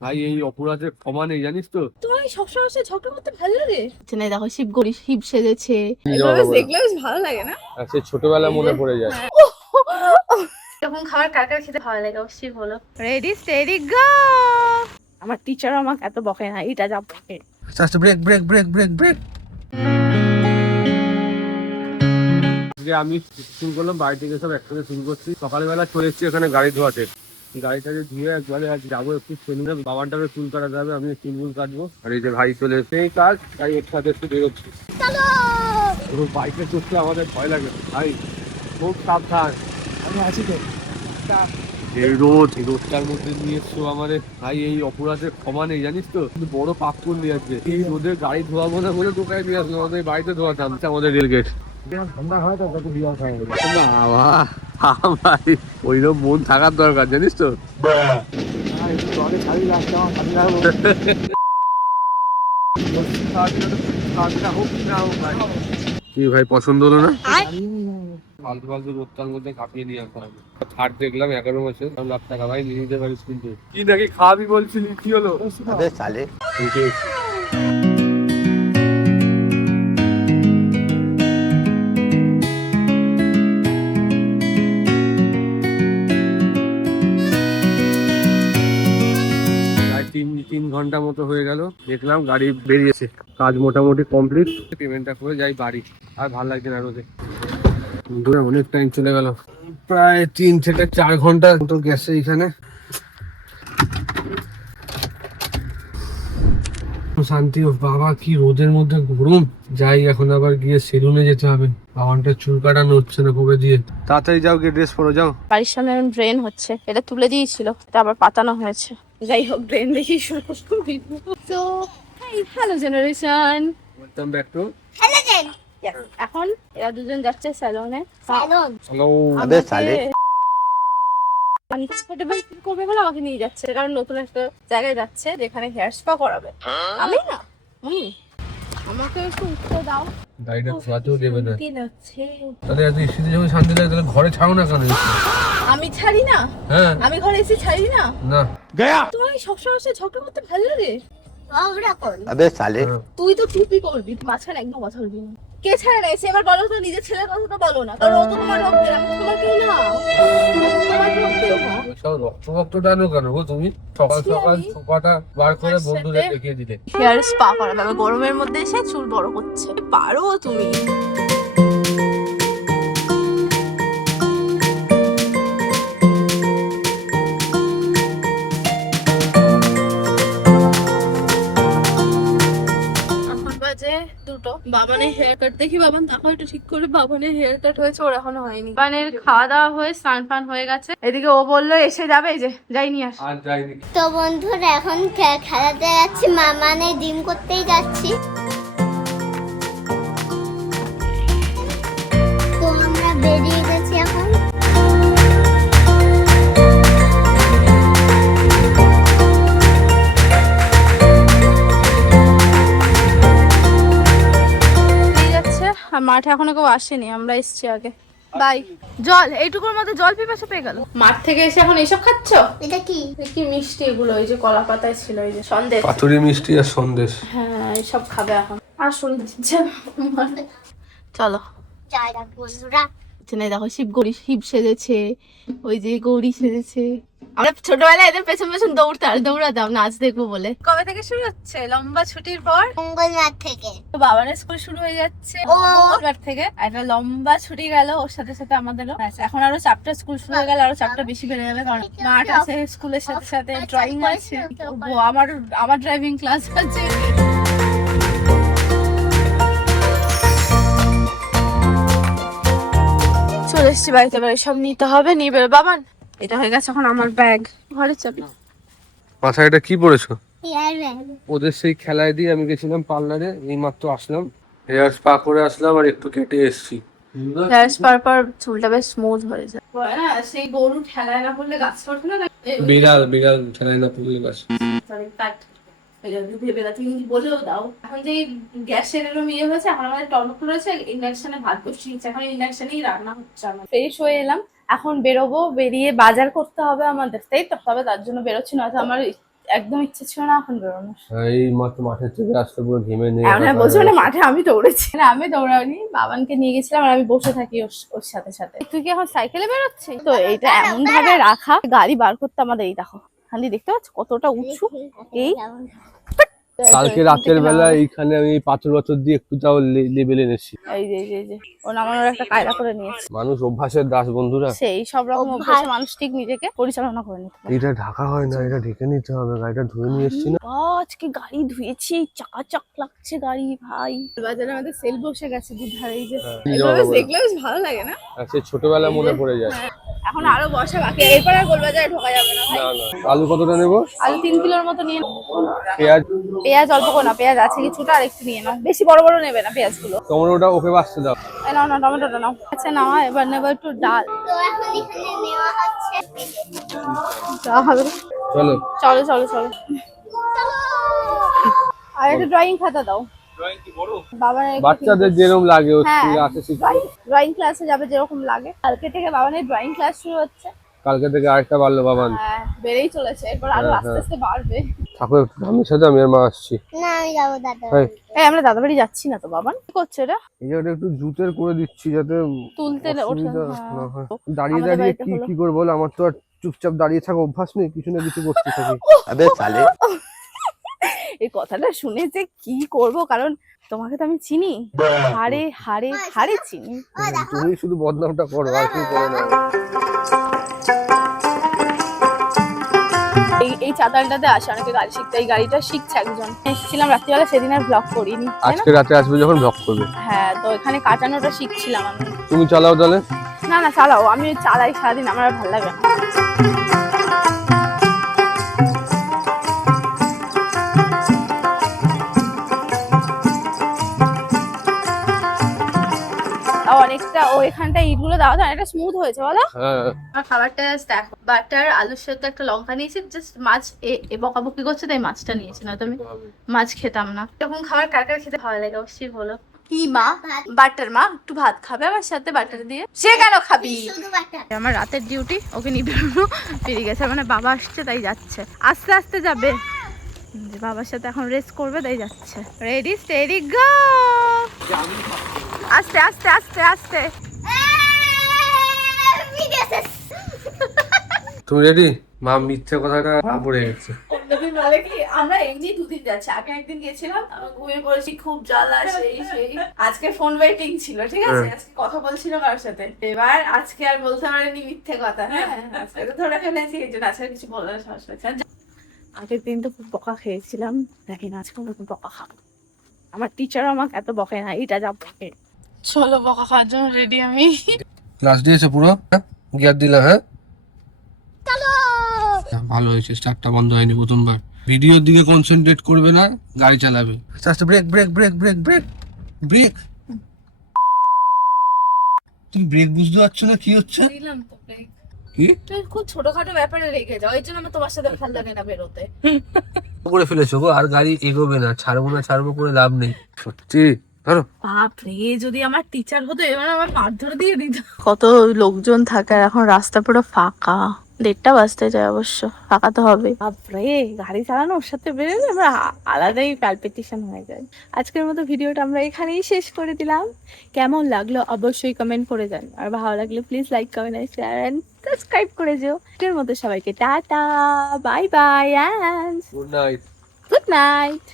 ভাই এই অপরাধের ক্ষমা নেই, জানিস তো। তোমার সবসময় সে ঝগড়া করতে ভালো লাগে? না দেখো শিব গরি শিব সেজেছে। এগুলো দেখলে বেশ ভালো লাগে না? সে ছোটবেলা মনে পড়ে যায়। এরকম খাবার কার কার খেতে ভালো লাগে অবশ্যই বলো। Ready steady go. আমার টিচার আমাকে এত বকে না, এটা যা বকে। আচ্ছা break break break break break. আমি শুরু করলাম, বাড়ি থেকে সব একসাথে শুরু করছি। সকালবেলা চলে এসেছি এখানে গাড়ি ধোয়াতে। গাড়িটাকে ধুয়ে একবারে আজ যাবো একটু সেলুনে, বাবানটাকে চুল কাটাতে হবে, আমি চুল কাটবো। আর এই যে ভাই চলে এসে এই কাজ, গাড়ি একসাথে একটু বেরোচ্ছি। বাইকে চড়তে আমাদের ভয় লাগে ভাই, খুব সাবধান। আমি আছি তো। এই রোদটার মধ্যে নিয়ে এসছো আমাদের ভাই, এই অপরাধের ক্ষমা নেই, জানিস তো। কিন্তু বড় পাপ করলি আজকে, এই রোদের গাড়ি ধোয়াবো না বলে টোকায় নিয়ে আসলো, আমাদের বাড়িতে ধোয়াতাম। আমাদের রেলগেট ঠান্ডা হয় তো বিয়ার খাওয়া বাবা। ভাই ওইরকম মন থাকার দরকার, জানিস তো। কি ভাই পছন্দ হলো না? ফালতু ফালতু রোদটার মধ্যে কাঁপিয়ে নিয়ে আসা হবে। থার্ড দেখলাম 11 মাসে 1 লাখ টাকা, ভাই নিয়ে নিতে পারিস কিন্তু। কি নাকি খাওয়াবি বলছিলি, কি হলো? সালে তিন ঘন্টা মতো হয়ে গেল, দেখলাম গাড়ি বেরিয়েছে, কাজ মোটামুটি কমপ্লিট। পেমেন্টটা করে যাই বাড়ি, আর ভালো লাগছে না রোদে। দূরে অনেক টাইম চলে গেল, প্রায় 3 থেকে 4 ঘন্টা তো গেছে এখানে। শান্তি। ও বাবা কি রোদের মধ্যে গরম। যাই এখন আবার গিয়ে সেলুনে যেতে হবে, বাবানটা চুল কাটানো হচ্ছে না কবে দিয়ে। তাড়াতাড়ি যাও, গিয়ে ড্রেস পরো যাও। বাড়ির সামনে এখন ড্রেন হচ্ছে, এটা তুলে দিয়েছিল, এটা আবার পাতানো হয়েছে। যাই হোক ড্রেন দেখি শুরু করবি। তো hello generation, welcome back to এখন এরা দুজন যাচ্ছে স্যালনে। হ্যালো। আবে সালে আনকমফোর্টেবল ফিল করবে বলে আমাকে নিয়ে যাচ্ছে, কারণ নতুন একটা জায়গায় যাচ্ছে যেখানে হেয়ার স্পা করাবে। আমি না আমাকে একটু উত্তর দাও। গাড়িটা খোয়াতেও দেবে না। কি লাগছে? তাহলে এত এসিতে যখন শান্তি লাগে, তাহলে ঘরে ছাড়ো না কেন? আমি ছাড়ি না। হ্যাঁ আমি ঘরে এসে ছাড়ি না। না তোমার সবসময় সে ঝগড়া করতে ভালো লাগে? আবে সালে তুই তো চুপই করবি, মাঝখানে একদম কথা বলবি না। কে ছাড়ে না এসে? এবার বলো তো, নিজের ছেলের কথা তো বলো না, কারণ ও তো তোমার রক্তের, আমি তো তোমার কেউ না। তোমার রক্তেও না। ওইসব রক্ত টানো কেন গো তুমি? সকাল সকাল সোফাটা বার করে বন্ধুদের দেখিয়ে দিলে। হেয়ার স্পা করাবে, আবার গরমের মধ্যে এসে চুল বড় করছে। পারো তুমি। বাজে 2টো। বাবানের হেয়ার কাট দেখি, বাবান দেখো এটা ঠিক করে। বাবানের হেয়ার কাট হয়েছে, ওর এখনো হয়নি। বাবানের খাওয়া দাওয়া হয়ে স্নান ফান হয়ে গেছে। এদিকে ও বললো এসে যাবে, এই যে যাই নিয়ে আস। আর যাইনি। তো বন্ধুরা এখন খেলাতে যাচ্ছি, মামানে ডিম করতেই যাচ্ছি। তো আমরা বেরিয়ে গেছি এখন। ঠিক আছে, আর মাঠে এখনো কেউ আসেনি, আমরা এসছি আগে। বাই। জল, এইটুকুর মধ্যে জল পিপাসা পেয়ে গেল। মাঠ থেকে এসে এখন এইসব খাচ্ছ? এটা কি? কি মিষ্টি এগুলো, ওই যে কলা পাতায় ছিল, ওই যে সন্দেশ। পাতুরি মিষ্টি আর সন্দেশ। হ্যাঁ এইসব খাবে এখন। আর শুনছে চলো যাই রাখ বন্ধুরা। দেখো শিব গৌরী শিব সেজেছে, ওই যে গৌরী সেজেছে। আমরা ছোটবেলায় এদের পেছন পেছন দৌড়াতাম নাচ দেখবো বলে। কবে থেকে শুরু হচ্ছে? লম্বা ছুটির পর মঙ্গলবার থেকে। তো বাবার স্কুল শুরু হয়ে যাচ্ছে মঙ্গলবার থেকে। একটা লম্বা ছুটি গেল, ওর সাথে সাথে আমাদেরও। এখন আরো 4টা স্কুল শুরু হয়ে গেল, আরো 4টা বেশি বেড়ে যাবে, কারণ মাঠ আছে, স্কুলের সাথে সাথে ড্রয়িং আছে, আমার ড্রাইভিং ক্লাস আছে। চলে এসছি বাড়িতে, বাড়ি সব নিতে হবে, নিয়ে বেরো। বাবান এটা হয়ে গেছে এখন আমার ব্যাগ, ঘরে চাবি। মাথায় এটা কি পড়েছো? Hair bag. ওদের সেই খেলায় দিয়ে আমি গেছিলাম পার্লারে, এই মাত্র আসলাম, হেয়ার স্পা করে আসলাম আর একটু কেটে এসছি। হেয়ার স্পার পর চুলটা বেশ স্মুথ হয়ে যায়। সেই গরু ঠেলায় না পড়লে গাছ পড়বে না। বিড়াল খেলায় না পড়লে গাছ। তুমি বলেও দাও। এখন যে গ্যাসের এরকম ইয়ে হয়েছে, এখন আমাদের টনক রয়েছে, ইন্ডাকশনে ভাত বসিয়েছে, এখন ইন্ডাকশনেই রান্না হচ্ছে। আমার ফ্রেশ হয়ে এলাম, এখন বেরোবো, বেরিয়ে বাজার করতে হবে আমাদের, তাই তো। তবে তার জন্য বেরোচ্ছি না, আমার একদম ইচ্ছে ছিল না এখন বেরোনো। এই মাত্র মাঠের থেকে আসতে পুরো ঘেমে নিয়ে এমন বলছো মানে মাঠে আমি দৌড়েছি না, আমি দৌড়াইনি, বাবানকে নিয়ে গেছিলাম আর আমি বসে থাকি ওর সাথে সাথে। তুই কি এখন সাইকেলে বেরোচ্ছিস? তো এইটা এমন ভাবে রাখা, গাড়ি বার করতে আমাদের এই দেখো খালি দেখতে পাচ্ছ কতটা উঁচু। এই কালকে রাতের বেলা এইখানে আমি পাথর দিয়ে একটু তাও লেভেলে এনেছি। এই যে এই যে ও নামানোর একটা কায়দা করে নিয়েছে। মানুষ অভ্যাসের দাস বন্ধুরা, সেই সব রকম অভ্যাসে মানুষ ঠিক নিজেকে পরিচালনা করে নিতে পারে। এটা ঢাকা হয় না, এটা ঢেকে নিতে হবে। গাড়িটা ধুয়ে নিয়ে এসছি না, আজকে গাড়ি ধুয়েছি, চাকাচাক লাগছে গাড়ি ভাই। বাজারে আমাদের সেল বসে গেছে দুধারে, এই যে এগুলো দেখলে বেশ ভালো লাগে না? সেই ছোটবেলা মনে পড়ে যায়। এখন আরো বসা বাকি, এরপর আর গোলবাজারে ঢোকা যাবে না ভাই। না না, আলু কতটা নেবো? আলু 3 কিলোর মতো নিয়ে নাও। পেঁয়াজ পেঁয়াজ অল্প করে না, পেঁয়াজ আছে কিছুটা, আর একটু নিয়ে নাও, বেশি বড় বড় নেবে না পেঁয়াজগুলো। টমেটোটা ওকে বাঁচতে দাও। এই নাও না টমেটোটা নাও। আচ্ছা নাও, এবার নেবো একটু ডাল। তো এখন এখানে নেওয়া হচ্ছে ডাল চলো চলো চলো চলো। আর একটা ড্রয়িং খাতা দাও। বাবার বাচ্চাদের যেরকম লাগে ও হ্যাঁ, স্কুলে আসে শিখতে। ড্রয়িং ক্লাসে যাবে যেরকম লাগে। কালকে থেকে বাবানের ড্রয়িং ক্লাস শুরু হচ্ছে। কালকে থেকে আরেকটা বাড়লো বাবান। হ্যাঁ বেড়েই চলেছে, এরপর আরো হ্যাঁ, আস্তে আস্তে বাড়বে। থাকো আমার সাথে, আমি আর মা আসছি। না আমি যাবো দাদা এই, এই আমরা দাদা বাড়ি যাচ্ছি না তো বাবান, কি করছে এটা? এই জায়গাটা একটু জুতের করে দিচ্ছি যাতে তুলতে ওঠে অসুবিধা হ্যাঁ। না হয়। দাঁড়িয়ে আমাদের দাঁড়িয়ে বাড়িতে কি হলো। কি করে বল, আমার তো আর চুপচাপ দাঁড়িয়ে থাকা অভ্যাস নেই, কিছু না কিছু করতে থাকি। अबे साले এই কথাটা শুনে যে কি করব, কারণ তোমাকে তো আমি চিনি, হাড়ে হাড়ে হাড়ে চিনি। তুমি শুধু বদনামটা করো, আর কেউ করে না। এই চাতালটাতে আসে অনেকে গাড়ি শিখতে, এই গাড়িটা শিখছে একজন। এসেছিলাম রাত্রিবেলা, সেদিন আর ব্লগ করিনি তাই না? আজকে রাতে আসবে যখন ব্লগ করবে। হ্যাঁ তো এখানে কাটানোটা শিখছিলাম আমি। তুমি চালাও তাহলে। না না চালাও, আমি চালাই সারাদিন, আমার আর ভালো লাগে না। অনেকটা ও এখানটা ইটগুলো দেওয়া তো অনেকটা স্মুথ হয়েছে বলো। হ্যাঁ আমার খাবারটা দেখো, বাটার আলুর সাথে একটা লঙ্কা নিয়েছি, জাস্ট মাছ এ বকাবকি করছে তাই মাছটা নিয়েছি, না তো আমি মাছ খেতাম না। এরকম খাবার কার কার খেতে ভালো লাগে অবশ্যই বলো। কি মা? বাটার মা একটু ভাত খাবে আমার সাথে বাটার দিয়ে? সে কেন খাবি? শুধু বাটা আমার রাতের ডিউটি, ওকে নিয়ে বেরোনো পেরিয়ে গেছে, মানে বাবা আসছে তাই যাচ্ছে, আস্তে আস্তে যাবে, বাবার সাথে এখন রেস্ট করবে তাই যাচ্ছে। রেডি স্টেডি গো, আস্তে আস্তে আস্তে আস্তে। তুমি রেডি? মা মিথ্যে কথাটা পড়ে গেছে। অন্যদিন বলে কি আমরা এমনি দুদিন যাচ্ছি, আগে একদিন গেছিলাম আমি ঘুমিয়ে পড়েছি, খুব জ্বালা সেই আজকে ফোন ওয়েটিং ছিল, ঠিক আছে, আজকে কথা বলছিল কারোর সাথে, এবার আজকে আর বলতে পারেনি মিথ্যে কথা। হ্যাঁ আজকে তো ধরে ফেলেছি, এই জন্য আজকে কিছু বলার সাহস হয়েছে। আগের দিন তো খুব বকা খেয়েছিলাম, দেখি না আজকে খুব বকা খাবো। আমার টিচার আমাকে এত বকে না, এটা যা বকে। চলো বকা খাওয়ার জন্য রেডি আমি। ক্লাস দিয়েছে পুরো, গিয়ার দিলাম। হ্যাঁ ভালো হয়েছে, স্টার্টটা বন্ধ হয়নি প্রথমবার। ভিডিওর দিকে কনসেন্ট্রেট করবে না, গাড়ি চালাবে। আস্তে break break break break break break. তুমি ব্রেক বুঝতে পারছো না কি হচ্ছে? দিলাম তো ব্রেক। কি তুমি খুব ছোটখাটো ব্যাপারে রেখে যাও, এই জন্য আমার তোমার সাথে ভালো লাগে না বেরোতে। করে ফেলেছো গো, আর গাড়ি এগোবে না, ছাড়বো করে লাভ নেই সত্যি। ধরো বাপরে, যদি আমার টিচার হতো এবার আমার মারধর দিয়ে দিত। কত লোকজন থাকে আর এখন রাস্তা পুরো ফাঁকা, 1:30 বাজতে যায় অবশ্য, ফাঁকা তো হবে। বাপরে গাড়ি চালানো ওর সাথে বেরোলে আমার আলাদাই প্যালপিটেশন হয়ে যায়। আজকের মতো ভিডিওটা আমরা এখানেই শেষ করে দিলাম। কেমন লাগলো অবশ্যই কমেন্ট করে জান, আর ভালো লাগলে please like comment share and subscribe করে যেও। আজকের মতো সবাইকে tata bye bye and good night. Good night.